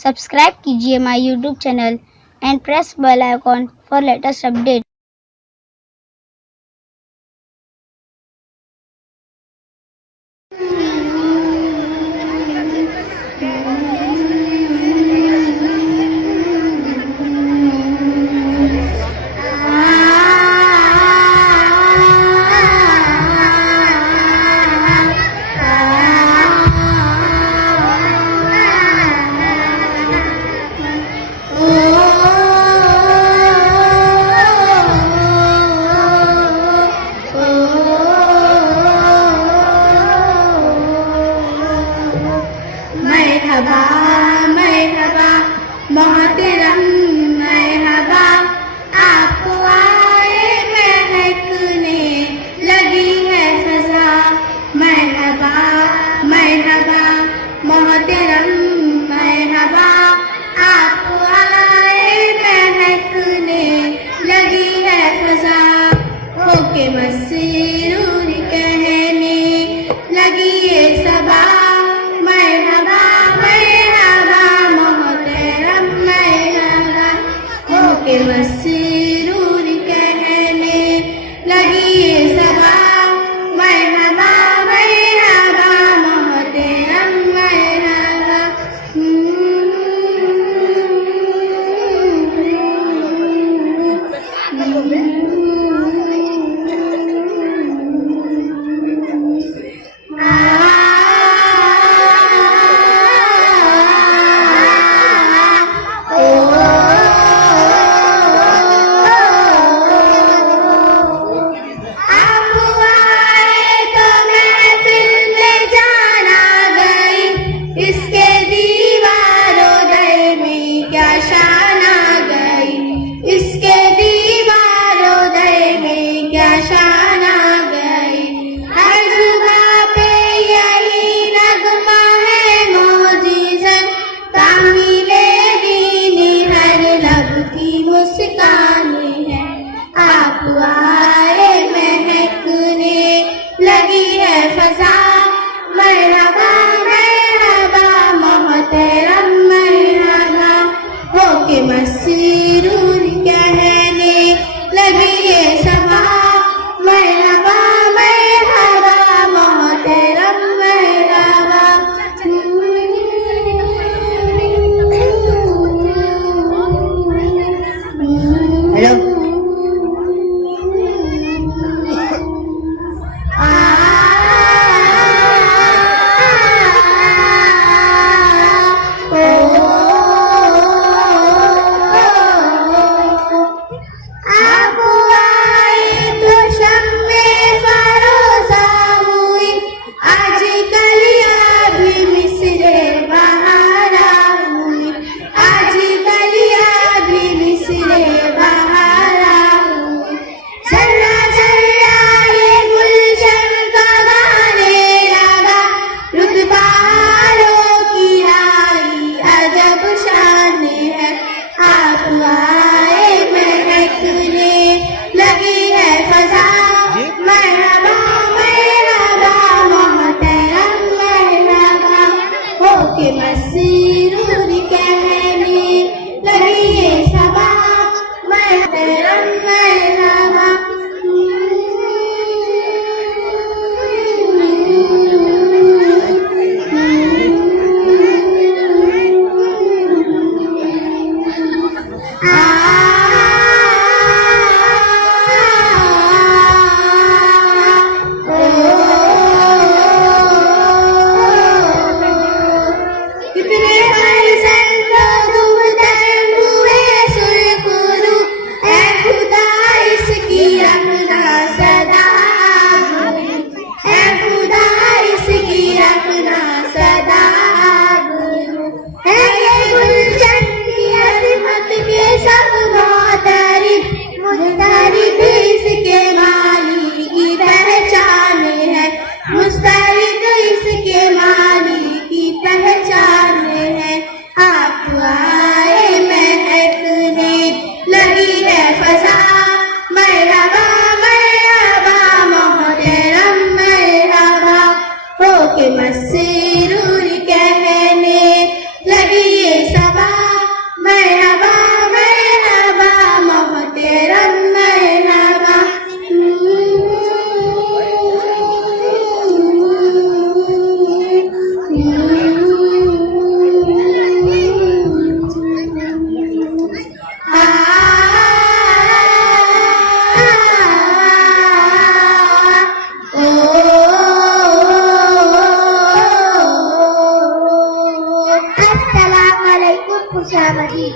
Subscribe कीजिए my YouTube channel and press bell icon for latest update. मरहबा मरहबा मोहतरम मरहबा, आपको आए महकने लगी है फजा। मरहबा मरहबा मोहतरम मरहबा, आपको आए महकने लगी है फजा। होके मसरूर कहने लगी ये सबा। मरहबा मरहबा मोहतरम मरहबा, होके मसरूर कहने लगी ये सबा। मरहबा मरहबा मोहतरम मरहबा। इसके दीवारों दर में क्या शान आ गई, इसके दीवारों दर में क्या शान आ गई। हर जुबां पे यही नगमा है मौजिज़त, कामिले दीनी हर लब की मुस्कान है। आप आए महकने लगी है फजा। मरहबा मोहतरम मरहबा, होके मसरूर कहने लगी ये सबा। मरहबा मरहबा मोहतरम मरहबा। हेलो मसरूर कहने लगी ये सबा। मरहबा मरहबा। कितने शाबाशी